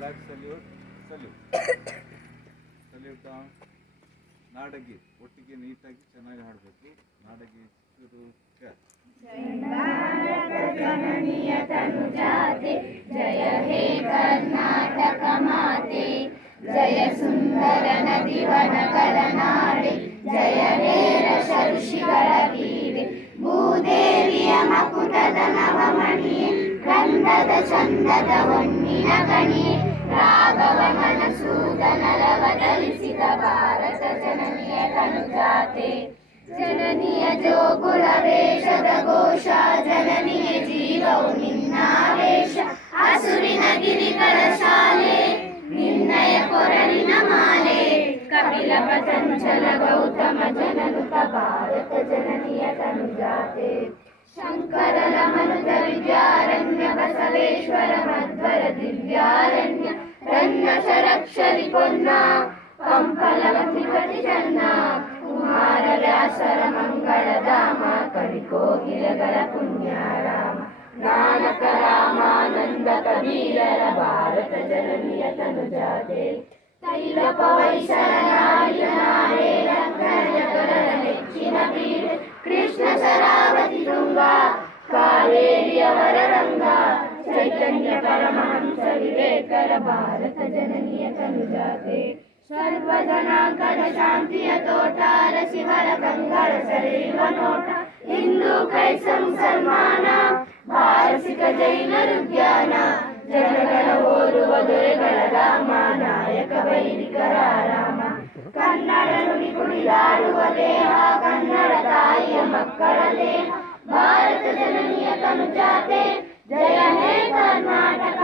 Flag salute salute salute. ನಾಡಗಿ ಒಟ್ಟಿಗೆ ನೀಟಾಗಿ ಚೆನ್ನಾಗಿ ಹಾಡಬೇಕು. ನಾಡಗಿ ಶುರು. ಜನನಿಯ ತನುಜಾತೆ ಜಯ ಹೇ ಕರ್ನಾಟಕ ಮಾತೆ, ಜಯ ಸುಂದರ ನದಿವನಗಳ ನಾಡೆ, ಜಯ ಹೇ ರಸ ಋಷಿಗಳ ಬೀಡೆ, ಭೂದೇವಿಯ ಮಕುಟದ ನವಮಣಿಯೇ, ಗಂಧದ ಚಂದದ ಹೊನ್ನಿನ ಗಣಿಯೇ, ರಾಘವ ಮನಸೂದನ ರವ ಧರಿಸಿದ ಭಾರತ ಜನನಿಯ ತನುಜಾತೆ. ಜನನಿಯ ಜೋಗುಳ ವೇಷದ ಘೋಷ, ಜನನಿಯ ಜೀವವು ನಿನ್ನಾವೇಶ, ಹಸುರಿನ ಗಿರಿಗಳ ಶಾಲೆ, ನಿನ್ನಯ ಕೊರಳಿನ ಮಾಲೆ, ಕಪಿಲ ಪತಂಜಲ ಗೌತಮ ಜನನುತ ಭಾರತ ಜನನಿಯ ತನುಜಾತೆ. ಶಂಕರರ ಮನುಜ ವಿದ್ಯಾರಣ್ಯ, ಬಸವೇಶ್ವರ ಮಧ್ವರ ದಿವ್ಯಾರಣ್ಯ, ರನ್ನ ಶರಕ್ಷರಿ ಪೊನ್ನ, ಪಂಪಲವತಿ ಕಟಿ ಚನ್ನ, ಕುಮಾರ ವ್ಯಾಸರ ಮಂಗಳಧಾಮ, ಕವಿಕೋಗಿಲಗಳ ಪುಣ್ಯಾರಾಮ, ನಾನಕ ರಾಮಾನಂದ ಕಬೀರರ ಭಾರತ ಜನನಿಯ ತನುಜಾತೆ. ತೈಲ ಪವೈಸರ ನಾಡಿನ ನಾಡೆ, ರಂಗರ ನೆಚ್ಚಿನ ಬೀಡೆ, ಕೃಷ್ಣ ಶರಾವತಿ ತುಂಗ, ಕಾವೇರಿಯವರ ರಂಗ, ಚೈತನ್ಯ ಪರಮಹಂಸ ವಿವೇಕರ ಭಾರತ ಜನನಿಯ ತನುಜಾತೆ. ಸರ್ವ ಜನಾಂಗದ ಶಾಂತಿಯ ತೋಟ, ಶಿವರ ಕಂಗಳ ಸೆಳೆಯುವ ನೋಟ, ಹಿಂದೂ ಕ್ರೈಸ್ತ ಮುಸಲ್ಮಾನ, ಪಾರಸಿಕ ಜೈನರು ಜ್ಞಾನ, ಜನಗಳ ಓದುವ ದೊರೆಗಳ ರಾಮ, ನಾಯಕ ವೈದಿಕರ ರಾಮ, ಕನ್ನಡ ನುಡಿ ಕುಣಿದಾಡುವ ದೇಹ, ಕನ್ನಡ ತಾಯಿಯ ಮಕ್ಕಳ ದೇಹ, ಭಾರತ ಜನನಿಯ ತನುಜಾತೆ. ಜಯ ಹೇ ಕರ್ನಾಟಕ.